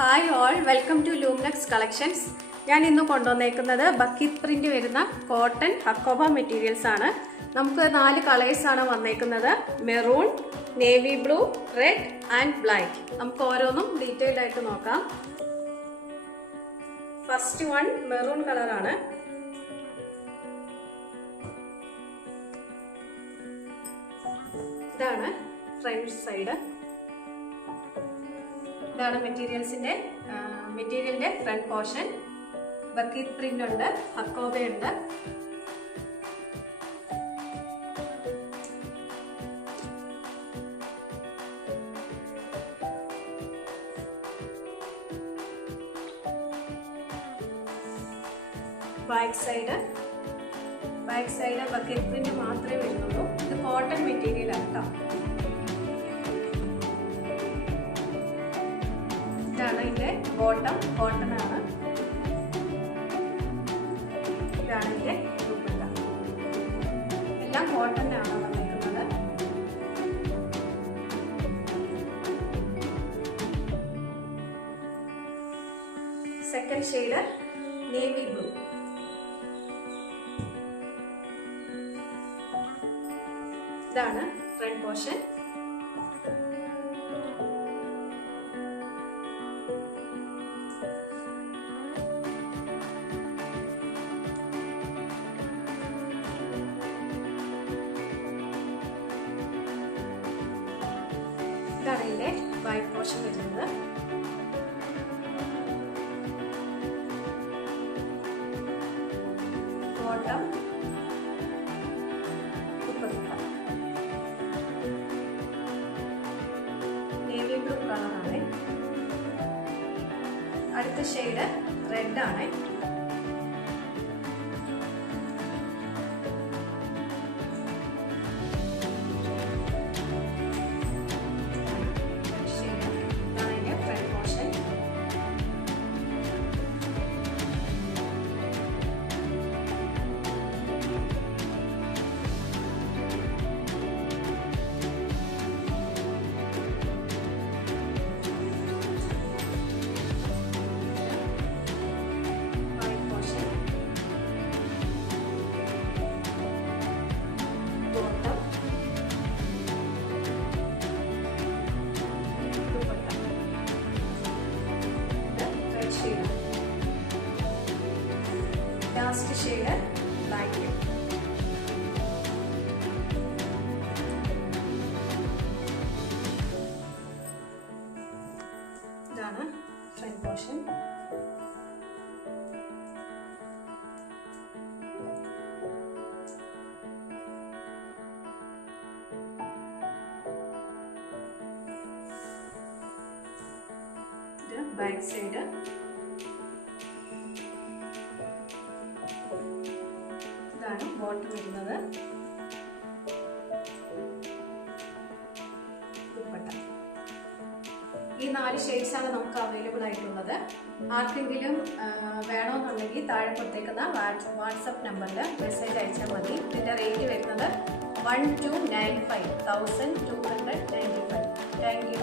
Hi all, welcome to Luminex collections. ഞാൻ ഇന്ന് കൊണ്ടുവന്നേക്കുന്നത് ബക്കീത്ത് പ്രിന്റ് വരുന്ന കോട്ടൺ ഹക്കോബ മെറ്റീരിയൽസ് ആണ്. നമുക്ക് 4 കളേഴ്സാണ് വന്നേക്കുന്നത്: maroon, navy blue, red and black. നമുക്ക് ഓരോന്നും ഡീറ്റെയിൽഡ് ആയിട്ട് നോക്കാം. ഫസ്റ്റ് വൺ മെറൂൺ കളറാണ്. ഇതാണ് ഫ്രണ്ട് സൈഡ്. ഇതാണ് മെറ്റീരിയലിന്റെ ഫ്രണ്ട് പോർഷൻ. ബക്കീത്ത് പ്രിന്റ് ഉണ്ട്, ഹക്കോബ ഉണ്ട്. ബാക്ക് സൈഡ് ബക്കീത്ത് പ്രിന്റ് മാത്രമേ വരുന്നുള്ളൂ. ഇത് കോട്ടൺ മെറ്റീരിയൽ ആണ് കേട്ടോ. ഇതാണ് ഇതിന്റെ ബോട്ടം, കോട്ടൺ ആണ്. ഇതാണ് ഇതിന്റെ ദുപ്പട്ട. എല്ലാം കോട്ടൺ ആണ് വന്നിരിക്കുന്നത്. Second shade navy blue. ഇതാണ് ഫ്രണ്ട് പോർഷൻ. ഇതാണ് ഇതിന്റെ ബാക്ക് പോർഷൻ വരുന്നത്. ബോട്ടം, നേവി ബ്ലൂ കളറാണ്. അടുത്ത ഷെയ്ഡ് റെഡ് ആണ്. Last shade black. ഇതാണ് ഫ്രണ്ട് പോർഷൻ. ഇത് ബാക്ക് സൈഡ്. ഇതാണ് ബോട്ടം വരുന്നത്. ദുപ്പട്ട. ഈ 4 ഷെയ്ഡ്സ് ആണ് നമുക്ക് അവൈലബിൾ ആയിട്ടുള്ളത്. ആർക്കെങ്കിലും വേണമെന്നുണ്ടെങ്കിൽ താഴെ കൊടുത്തേക്കുന്ന വാട്സപ്പ് നമ്പറിൽ മെസ്സേജ് അയച്ചാൽ മതി. ഇതിന്റെ റേറ്റ് വരുന്നത് 1295. Thank you.